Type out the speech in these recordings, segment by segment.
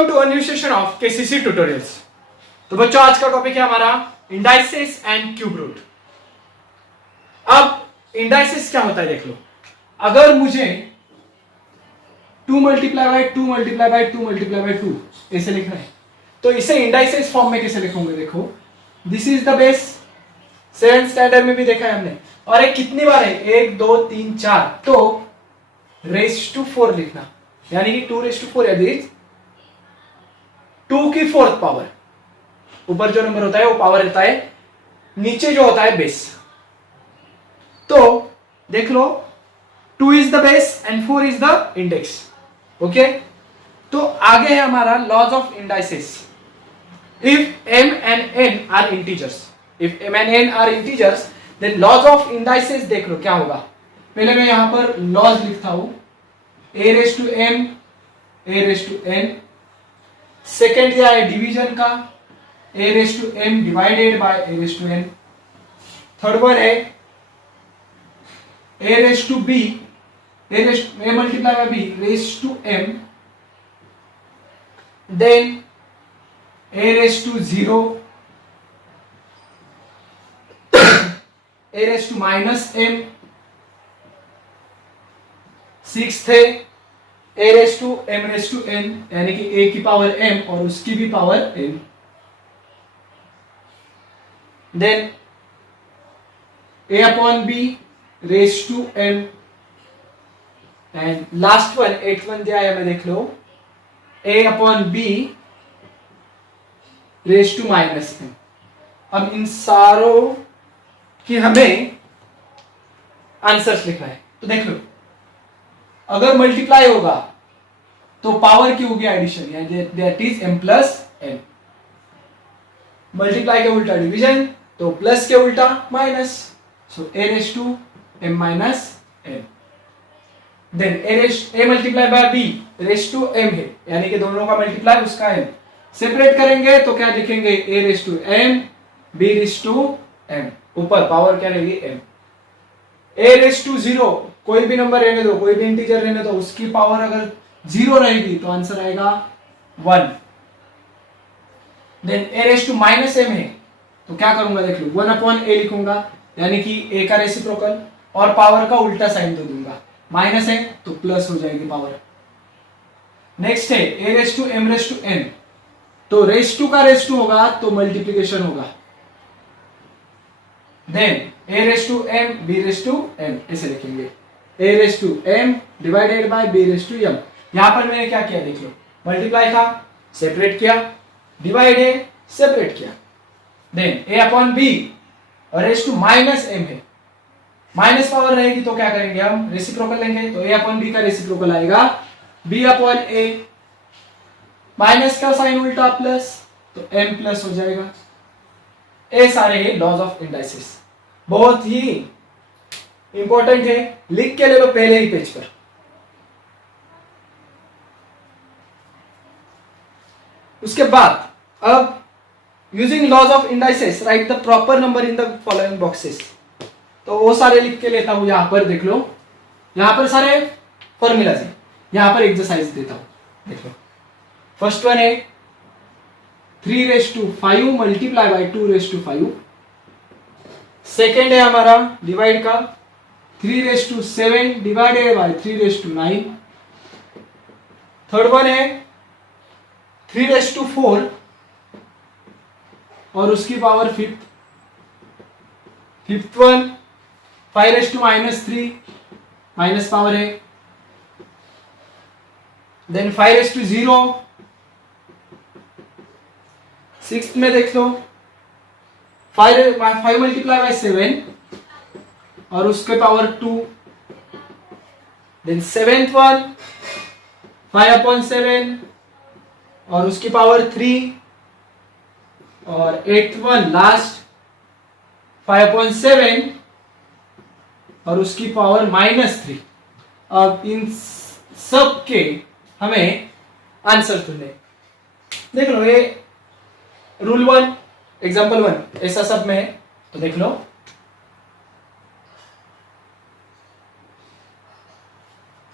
Welcome to a new session of KCC tutorials. तो बच्चों, आज का टॉपिक है हमारा इंडाइसेस एंड क्यूब रूट। अब इंडाइसेस क्या होता है देख लो। अगर मुझे 2 multiply by 2 multiply by 2 multiply by 2 ऐसे लिखना है, तो इसे इंडाइसेस फॉर्म में कैसे लिखोगे? देखो, this is the base. 7th standard में भी देखा है हमने। और एक कितनी बार है? 1 2 3 4, तो रेस टू 4 लिखना, यानी कि 2 रेस टू 4 यदि 2 की 4th पावर। ऊपर जो नंबर होता है वो पावर रहता है, नीचे जो होता है बेस। तो देख लो, 2 is the base and 4 is the index. Okay, तो आगे है हमारा laws of indices. If m and n are integers, if m and n are integers, then laws of indices देख लो क्या होगा। पहले मैं यहां पर लॉज लिखता हूं, a raise to m, a raise to n। Second क्या है? डिवीजन का, a raise to m divided by a raise to n। Third one है a raise to b, a multiply by b raise to m, then a raise to 0, a raise to minus m। Sixth है a raise to m raise to n, यानी कि a की power m और उसकी भी power n। Then a upon b raise to m, and last one 8th one दिया है, मैं देख लो, a upon b raise to minus m। अब इन सारों की हमें आंसर्स लिखना है। तो देख लो, अगर मल्टीप्लाई होगा तो पावर की होगी एडिशन, यानी that is m plus n। Multiply के उल्टा डिवीजन, तो प्लस के उल्टा minus, so a raise to m minus n। Then a multiply by b raise to m है, यानी कि दोनों का मल्टीप्लाई उसका m। सेपरेट करेंगे तो क्या लिखेंगे? a raise to m, b raise to m। ऊपर पावर क्या रहेगी? m। a रेस टू 0, कोई भी नंबर रहने दो, कोई भी इंटीजर रहने दो, उसकी पावर अगर 0 रहेगी तो आंसर आएगा 1। Then a raise to minus m है, तो क्या करूंगा? देख लो, 1 अपॉन a लिखूंगा, यानी कि a का रेसिप्रोकल, और पावर का उल्टा साइन दे दूंगा। माइनस है तो प्लस हो जाएगी पावर। नेक्स्ट है a raise to m raise to n, तो रेस टू का रेस टू होगा तो मल्टीप्लीकेशन होगा। Then a raise to m b raise to m ऐसे लिखेंगे, a raise to m divided by b raise to m। यहां पर मैंने क्या किया? देख लो, मल्टीप्लाई था, सेपरेट किया, डिवाइड है, सेपरेट किया। Then a upon b raise to minus m है, माइनस पावर रहेगी तो क्या करेंगे? हम रेसिप्रोकल लेंगे, तो a अपॉन b का रेसिप्रोकल आएगा b अपॉन a। माइनस का साइन उल्टा प्लस, तो m प्लस हो जाएगा। ये सारे हैं लॉज ऑफ इंडाइसेस, बहुत ही इंपॉर्टेंट है, लिख के ले लो पहले ही पेज पर। उसके बाद अब using laws of indices write the proper number in the following boxes. तो वो सारे लिख के लेता हूं, यहां पर देख लो, यहां पर सारे फॉर्मूलाज है, यहां पर एक्सरसाइज देता हूं, देख लो। फर्स्ट वन है 3 raise to 5 multiply by 2 raise to 5। Second है हमारा डिवाइड का, 3 raise to 7 divided by 3 raise to 9। Third one है 3 रेस टू 4 और उसकी power 5th। Fifth one 5 raise to minus 3, minus power है। Then 5 raise to 0। सिक्स्थ में देख लो, 5 मल्टीप्लाई बाय 7 और उसके power 2। Then seventh one 5 upon 7 और उसकी पावर 3। और 8th वन लास्ट 5 अपॉन 7 और उसकी पावर -3। अब इन सब के हमें आंसर ढूंढने। देख लो, ये रूल 1 एग्जाम्पल 1 ऐसा सब में है, तो देख लो,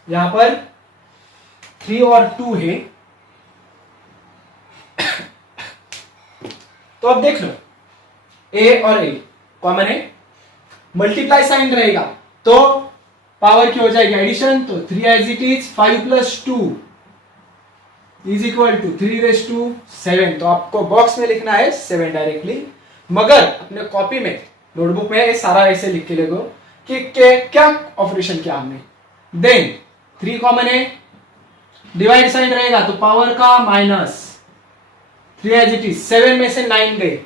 यहां पर 3 और 2 है, तो अब देख लो ए और ए कॉमन है, मल्टीप्लाई साइन रहेगा तो पावर की हो जाएगी एडिशन, तो 3 as it is 5 plus 2 is equal to 3⁻7। तो आपको बॉक्स में लिखना है 7 डायरेक्टली, मगर अपने कॉपी में नोटबुक में सारा ऐसे लिख के लिखो कि क्या ऑपरेशन किया हमने। देन 3 कॉमन है, डिवाइड साइन रहेगा तो पावर का माइनस 3 एज इट इज, 7 में से 9 गए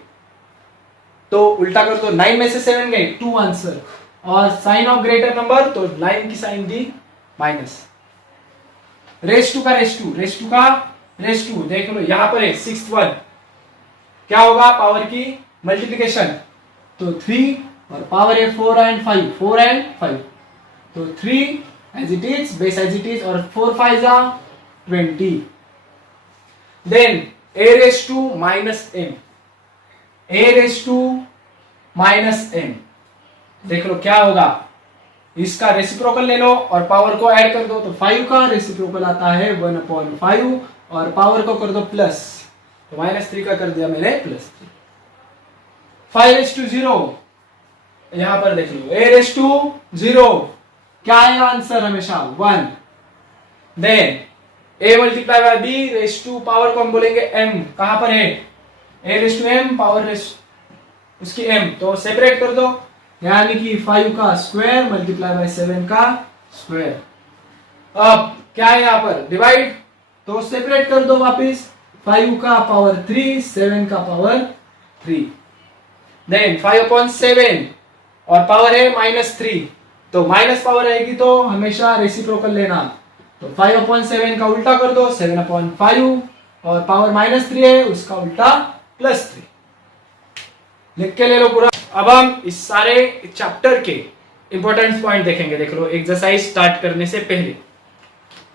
तो उल्टा कर दो, 9 में से 7 गए 2 आंसर, और साइन ऑफ ग्रेटर नंबर तो 9 की साइन दी माइनस, रेस टू का रेस टू देख लो यहां पर है 6th वन, क्या होगा पावर की मल्टीप्लिकेशन, तो 3 और पावर है 4 एंड 5, तो 3 as it is, base as it is, और 4 5 20। Then a raise to minus m, a raise to minus m, देख लो क्या होगा, इसका रेसिप्रोकल ले लो और पावर को ऐड कर दो, तो 5 का रेसिप्रोकल आता है 1/5 और पावर को कर दो प्लस, तो -3 का कर दिया मैंने +3। 5:0, यहां पर देख लो a:0, क्या आएगा आंसर हमेशा 1। Then a multiply by b raise to power को हम बोलेंगे m, कहां पर है a:m पावर उसकी m, तो सेपरेट कर दो, यानी कि 5 का स्क्वायर मल्टीप्लाई बाय 7 का स्क्वायर। अब क्या है यहां पर डिवाइड, तो सेपरेट कर दो वापिस, 5 का पावर 3, 7 का पावर 3। देन 5/7 और पावर है -3, तो माइनस पावर आएगी तो हमेशा रेसिप्रोकल लेना, तो 5/7 का उल्टा कर दो 7/5, और पावर -3 है उसका उल्टा +3, लिख के ले लो पूरा। अब हम इस सारे चैप्टर के इंपॉर्टेंट पॉइंट देखेंगे। देख लो एक्सरसाइज स्टार्ट करने से पहले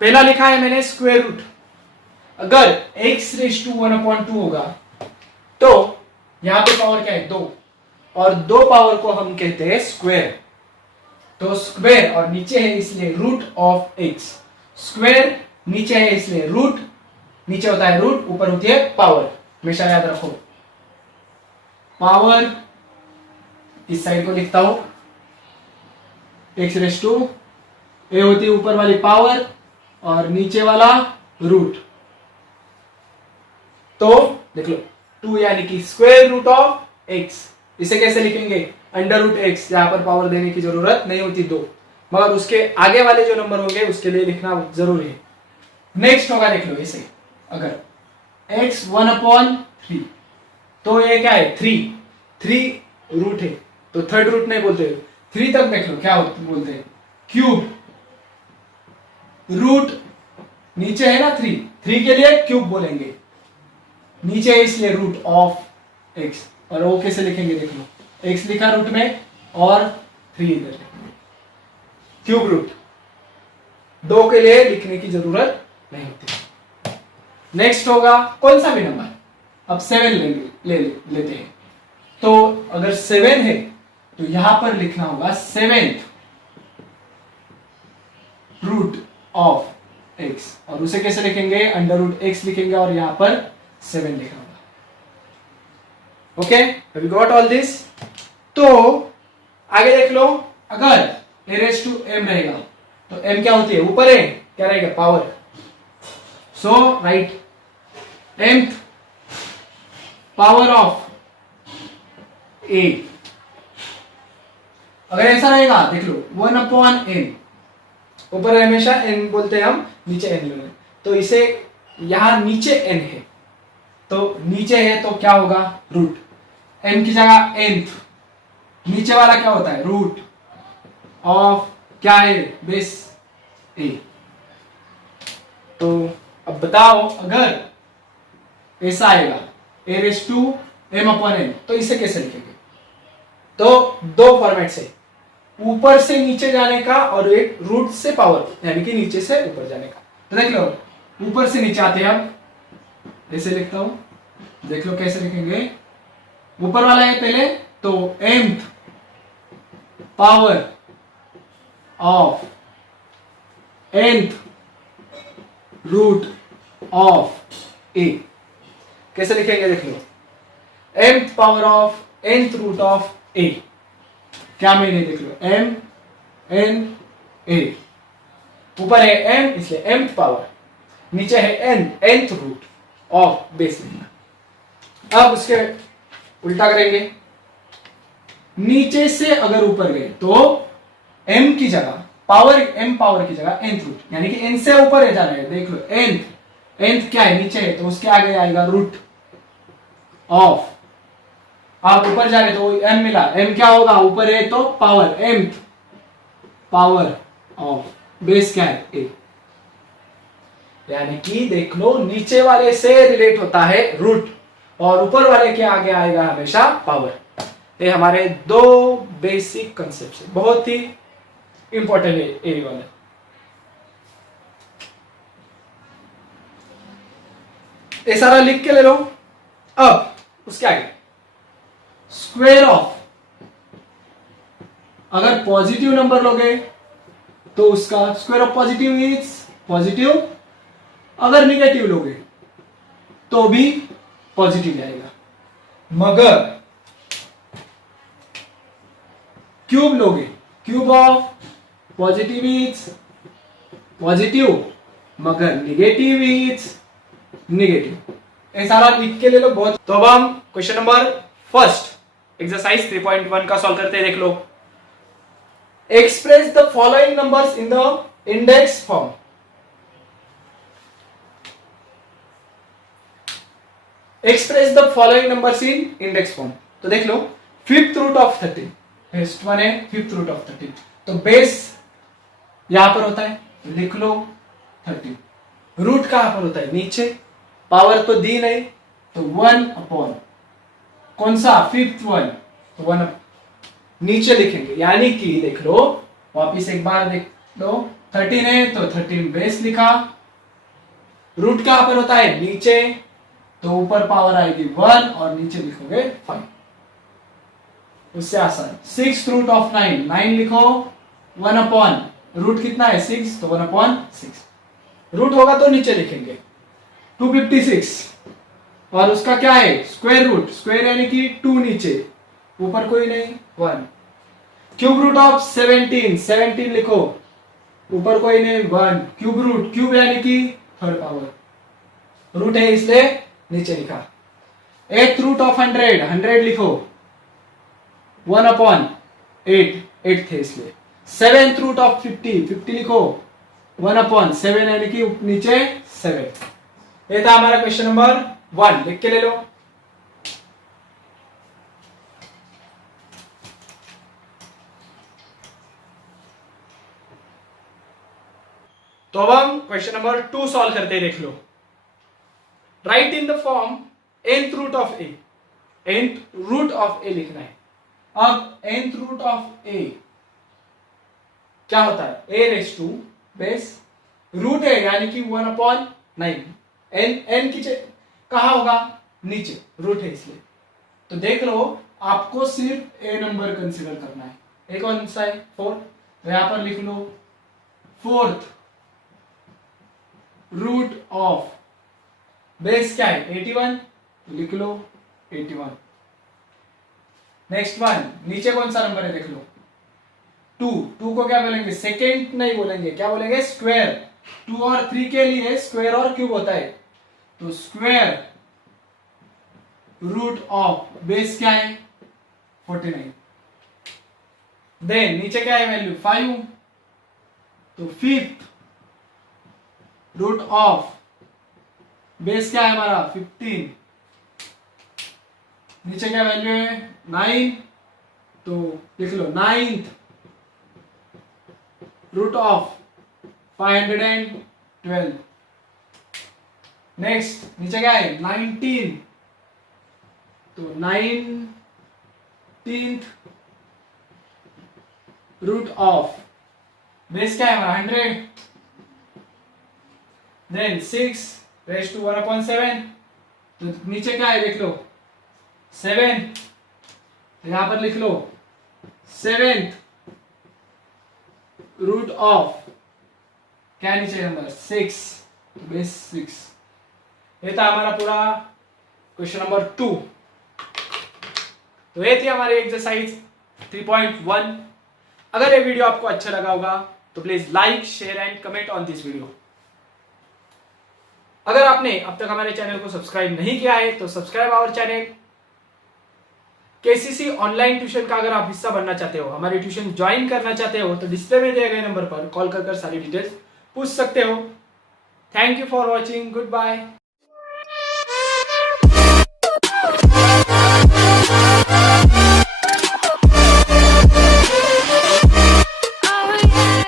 पहला लिखा है मैंने स्क्वायर रूट, अगर x⁻1/2 होगा तो यहां पे पावर क्या है 2, और 2 पावर को हम कहते हैं स्क्वायर, तो स्क्वायर और नीचे है इसलिए रूट ऑफ x, स्क्वायर नीचे है इसलिए रूट, नीचे होता है रूट, ऊपर होती है पावर, हमेशा याद रखो। पावर इस साइड को लिखता हूं x⁻, ए होती है ऊपर वाली पावर और नीचे वाला रूट, तो देख लो 2 यानी कि स्क्वायर रूट ऑफ x। इसे कैसे लिखेंगे √x, यहां पर पावर देने की जरूरत नहीं होती 2, मगर उसके आगे वाले जो नंबर होंगे उसके लिए लिखना जरूरी है। नेक्स्ट होगा देख लो इसे, अगर x 1/3, तो ये क्या है 3 रूट है, तो थर्ड रूट नहीं बोलते, 3 तक देख लो क्या बोलते हैं क्यूब, रूट नीचे है ना 3 के लिए क्यूब बोलेंगे, नीचे है इसलिए रूट ऑफ x, और वो कैसे लिखेंगे देख लो, x लिखा रूट में और 3 इधर लिखेंगे, क्यूब रूट, 2 के लिए लिखने की जरूरत नहीं होती। नेक्स्ट होगा कौन सा भी नंबर, अब 7 लेते हैं, तो अगर 7 है तो यहां पर लिखना होगा 7th रूट ऑफ x, और उसे कैसे लिखेंगे √x लिखेंगे और यहां पर 7 लिखना होगा। Okay, have you got all this. तो आगे देख लो, अगर a⁻m रहेगा तो m क्या होती है ऊपर है, क्या रहेगा power, so right mth power of a, अगर ऐसा रहेगा देख लो 1/n, ऊपर हमेशा n बोलते हैं हम, नीचे n लेंगे, तो इसे यहां नीचे n है तो नीचे है तो क्या होगा रूट, n की जगह nth, नीचे वाला क्या होता है रूट ऑफ क्या है बेस a। तो अब बताओ अगर ऐसा आएगा a⁻m/n, तो इसे कैसे लिखेंगे, तो 2 फॉर्मेट से, ऊपर से नीचे जाने का और एक रूट से पावर यानी कि नीचे से ऊपर जाने का। तो देख लो ऊपर से नीचे आते हैं हम, ऐसे लिखता हूं, देख लो कैसे लिखेंगे, ऊपर वाला है पहले, तो mth power of nth root of a, कैसे लिखेंगे देख लो, mth power of nth root of a। क्या मीन है देख लो, m n a, ऊपर है m इसलिए mth पावर, नीचे है n nth root of base लिखना। अब उसके उल्टा करेंगे, नीचे से अगर ऊपर गए तो m की जगह पावर, m पावर की जगह nth रूट, यानी कि n से ऊपर है जाना है, देख लो nth क्या है नीचे है, तो उसके आगे आएगा रूट ऑफ, आप ऊपर जा रहे तो m मिला, m क्या होगा ऊपर है तो power, mth power of base क्या है a, यानी कि देख लो नीचे वाले से रिलेट होता है रूट और ऊपर वाले के आगे आएगा हमेशा पावर। ये हमारे दो बेसिक कंसेप्ट है, बहुत ही इंपॉर्टेंट है ये वाले। ये सारा लिख के ले लो। अब उसके आगे स्क्वायर ऑफ, अगर पॉजिटिव नंबर लोगे तो उसका square of positive is positive, अगर निगेटिव लोगे तो भी पॉजिटिव आएगा, मगर क्यूब लोगे, cube of positive is positive मगर निगेटिव इज निगेटिव। ये सारा लिख के ले लो बहुत। तो अब हम क्वेश्चन नंबर फर्स्ट एक्सरसाइज 3.1 का सॉल्व करते हैं, देख लो। Express the following numbers in the index form. Express the following numbers in index form. तो देख लो, fifth root of 13, first one है फिफ्थ रूट ऑफ 13, तो बेस यहां पर होता है, लिख लो 13। रूट कहां पर होता है, नीचे, पावर तो दी नहीं तो 1 अपॉन कौन सा फिफ्थ वन, तो 1 नीचे लिखेंगे, यानी कि देख लो वापिस एक बार देख लो, 13 है तो 13 बेस लिखा, रूट कहां पर होता है नीचे, तो ऊपर पावर आएगी 1 और नीचे लिखोगे 5, उससे आसान। 6 रूट ऑफ 9, 9 लिखो 1 अपॉन रूट कितना है 6, तो 1 अपॉन 6, रूट होगा तो नीचे लिखेंगे। 256 और उसका क्या है स्क्वायर रूट, स्क्वायर यानी कि 2 नीचे, ऊपर कोई नहीं 1। क्यूब रूट ऑफ 17, 17 लिखो, ऊपर कोई नहीं 1, क्यूब रूट, क्यूब यानी कि थर्ड पावर, रूट है इसलिए नीचे लिखा। 8th रूट ऑफ 100, 100 लिखो 1 अपॉन 8, 8 थे इसलिए। 7th रूट ऑफ 50, 50 लिखो 1 अपॉन 7 यानी कि नीचे 7। ये था हमारा क्वेश्चन नंबर 1, लिख के ले लो। तो अब हम क्वेश्चन नंबर 2 सॉल्व करते हैं, देख लो। Write in the form nth root of a, nth root of a लिखना है। अब nth रूट ऑफ a क्या होता है, a raise to base root है यानी कि 1 अपॉन 9, n की कहा होगा नीचे, रूट है इसलिए। तो देख लो आपको सिर्फ a नंबर कंसीडर करना है, a कौन सा है 4, तो यहां पर लिख लो 4th रूट ऑफ बेस क्या है 81, लिख लो 81। नेक्स्ट वन, नीचे कौन सा नंबर है देख लो 2, 2 को क्या बोलेंगे सेकेंड नहीं बोलेंगे, क्या बोलेंगे स्क्वायर। 2 और 3 के लिए स्क्वायर और क्यूब होता है, तो स्क्वायर रूट ऑफ बेस क्या है 49। देन नीचे क्या है वैल्यू 5, तो फिफ्थ रूट ऑफ बेस क्या है हमारा 15, नीचे क्या वैल्यू है 9, तो लिख लो 9th रूट ऑफ 512। नेक्स्ट नीचे क्या है 19, तो 19th रूट ऑफ बेस क्या है हमारा 100, देन 6 रेज टू 1 अपॉन 7, तो नीचे क्या है देख लो 7, तो यहां पर लिख लो 7th रूट ऑफ क्या नीचे नंबर 6, तो बेस 6। ये था हमारा पूरा क्वेश्चन नंबर 2। तो ये थी हमारी एक्सरसाइज 3.1। अगर ये वीडियो आपको अच्छा लगा होगा तो please like, share and comment on this video. अगर आपने अब तक हमारे चैनल को सब्सक्राइब नहीं किया है तो subscribe our channel. KCC online tuition का अगर आप हिस्सा बनना चाहते हो, हमारी ट्यूशन ज्वाइन करना चाहते हो तो डिस्प्ले में दिए गए नंबर पर कॉल कर सारी डिटेल्स पूछ सकते हो। Thank you for watching, good bye.